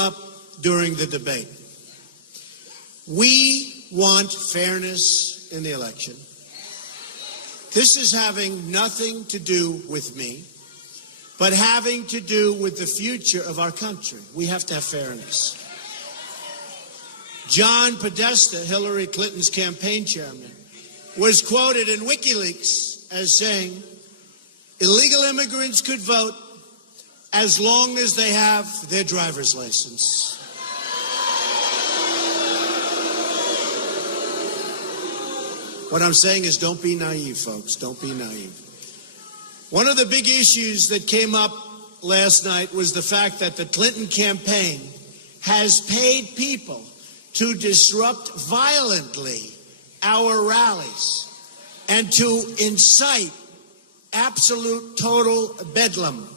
up during the debate. We want fairness in the election. This is having nothing to do with me, but having to do with the future of our country. We have to have fairness. John Podesta, Hillary Clinton's campaign chairman, was quoted in WikiLeaks as saying, illegal immigrants could vote as long as they have their driver's license. What I'm saying is don't be naive, folks. Don't be naive. One of the big issues that came up last night was the fact that the Clinton campaign has paid people to disrupt violently our rallies and to incite absolute total bedlam.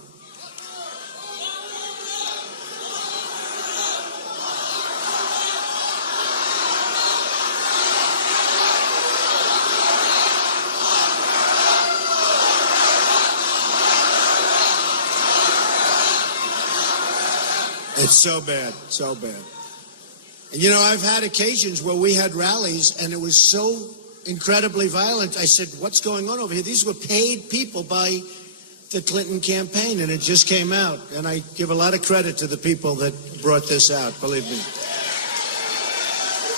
It's so bad, so bad. And you know, I've had occasions where we had rallies and it was so incredibly violent. I said, what's going on over here? These were paid people by the Clinton campaign, and it just came out. And I give a lot of credit to the people that brought this out, believe me.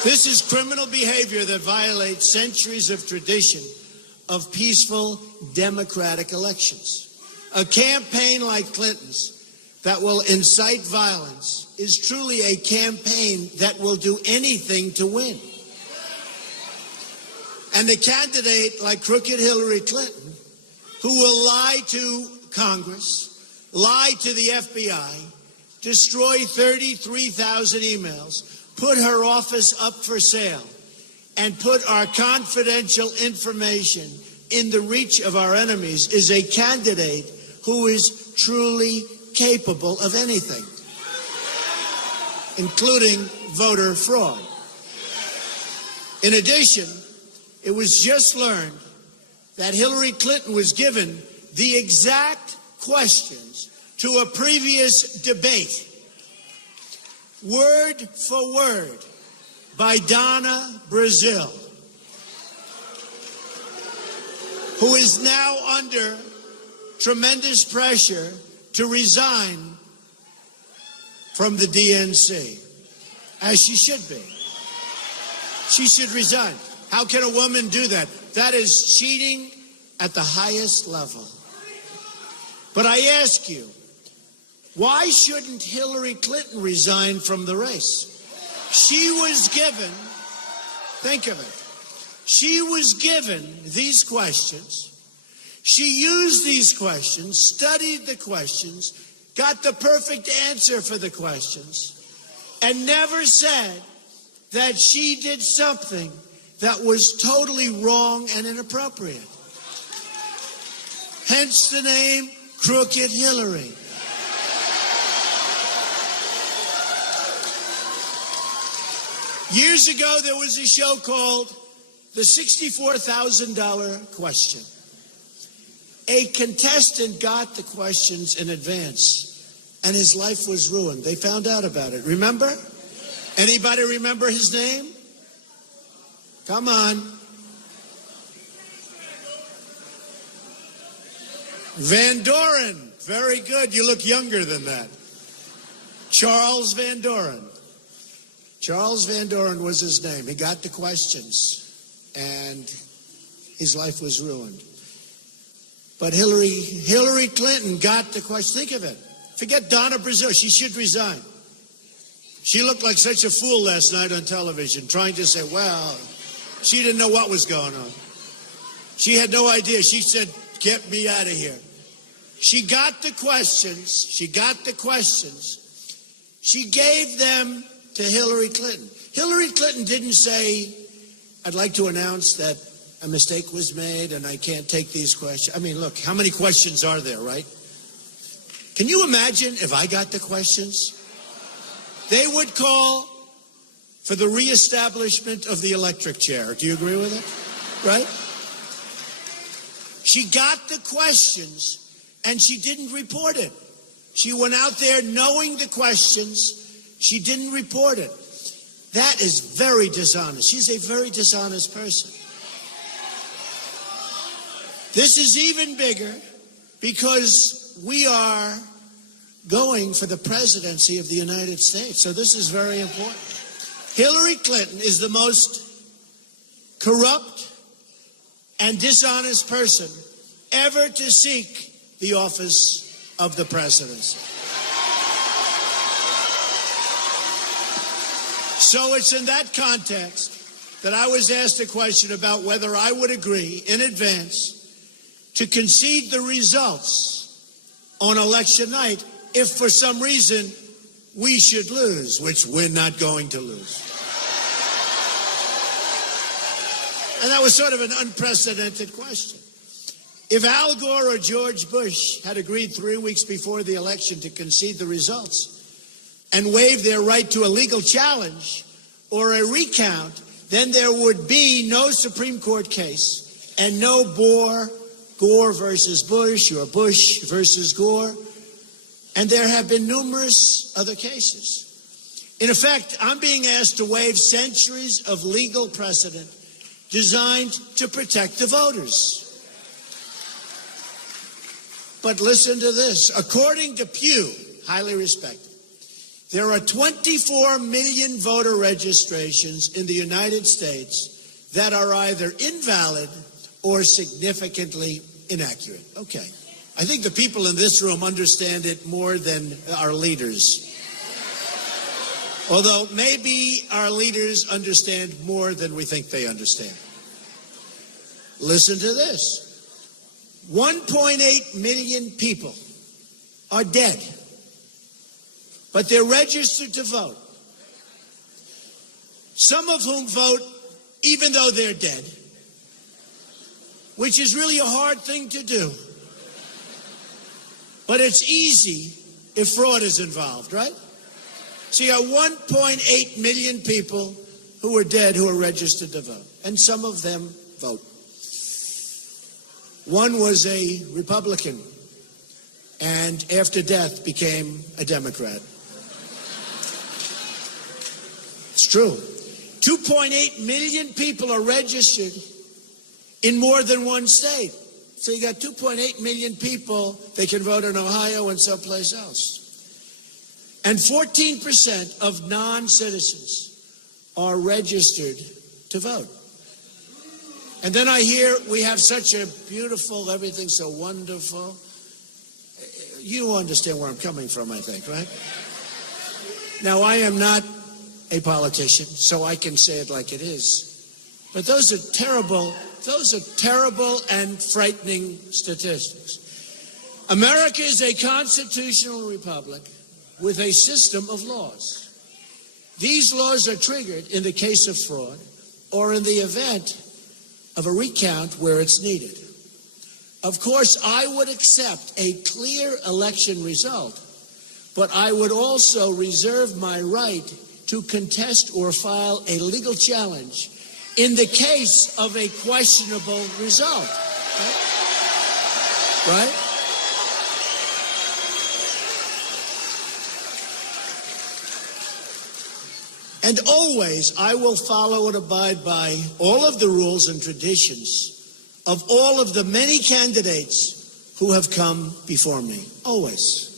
This is criminal behavior that violates centuries of tradition of peaceful democratic elections. A campaign like Clinton's that will incite violence is truly a campaign that will do anything to win. And a candidate like crooked Hillary Clinton, who will lie to Congress, lie to the FBI, destroy 33,000 emails, put her office up for sale, and put our confidential information in the reach of our enemies, is a candidate who is truly capable of anything, including voter fraud. In addition, it was just learned that Hillary Clinton was given the exact questions to a previous debate, word for word, by Donna Brazile, who is now under tremendous pressure to resign from the DNC, as she should be. She should resign. How can a woman do that? That is cheating at the highest level. But I ask you, why shouldn't Hillary Clinton resign from the race? She was given, think of it, she was given these questions. She used these questions, studied the questions, got the perfect answer for the questions, and never said that she did something that was totally wrong and inappropriate. Hence the name Crooked Hillary. Years ago, there was a show called The $64,000 Question. A contestant got the questions in advance, and his life was ruined. They found out about it. Remember? Anybody remember his name? Come on. Van Doren. Very good. You look younger than that. Charles Van Doren. Charles Van Doren was his name. He got the questions, and his life was ruined. But Hillary Clinton got the question. Think of it. Forget Donna Brazile. She should resign. She looked like such a fool last night on television, trying to say, well, she didn't know what was going on. She had no idea. She said, get me out of here. She got the questions. She got the questions. She gave them to Hillary Clinton. Hillary Clinton didn't say, I'd like to announce that a mistake was made and I can't take these questions. I mean, look, how many questions are there, right? Can you imagine if I got the questions? They would call for the reestablishment of the electric chair. Do you agree with it? Right? She got the questions and she didn't report it. She went out there knowing the questions, She didn't report it. That is very dishonest. She's a very dishonest person. This is even bigger because we are going for the presidency of the United States. So this is very important. Hillary Clinton is the most corrupt and dishonest person ever to seek the office of the presidency. So it's in that context that I was asked a question about whether I would agree in advance to concede the results on election night if for some reason we should lose, which we're not going to lose. And that was sort of an unprecedented question. If Al Gore or George Bush had agreed 3 weeks before the election to concede the results and waive their right to a legal challenge or a recount, then there would be no Supreme Court case and no Gore versus Bush or Bush versus Gore. And there have been numerous other cases. In effect, I'm being asked to waive centuries of legal precedent designed to protect the voters. But listen to this. According to Pew, highly respected, there are 24 million voter registrations in the United States that are either invalid or significantly inaccurate. Okay. I think the people in this room understand it more than our leaders. Although maybe our leaders understand more than we think they understand. Listen to this. 1.8 million people are dead, but they're registered to vote. Some of whom vote even though they're dead, which is really a hard thing to do. But it's easy if fraud is involved, right? So you got 1.8 million people who are dead who are registered to vote, and some of them vote. One was a Republican, and after death became a Democrat. It's true. 2.8 million people are registered in more than one state. So you got 2.8 million people, they can vote in Ohio and someplace else. And 14% of non-citizens are registered to vote. And then I hear we have such a beautiful, everything's so wonderful. You understand where I'm coming from, I think, right? Now, I am not a politician, so I can say it like it is. But those are terrible and frightening statistics. America is a constitutional republic with a system of laws. These laws are triggered in the case of fraud or in the event of a recount where it's needed. Of course, I would accept a clear election result, but I would also reserve my right to contest or file a legal challenge in the case of a questionable result. Right? And always I will follow and abide by all of the rules and traditions of all of the many candidates who have come before me. Always.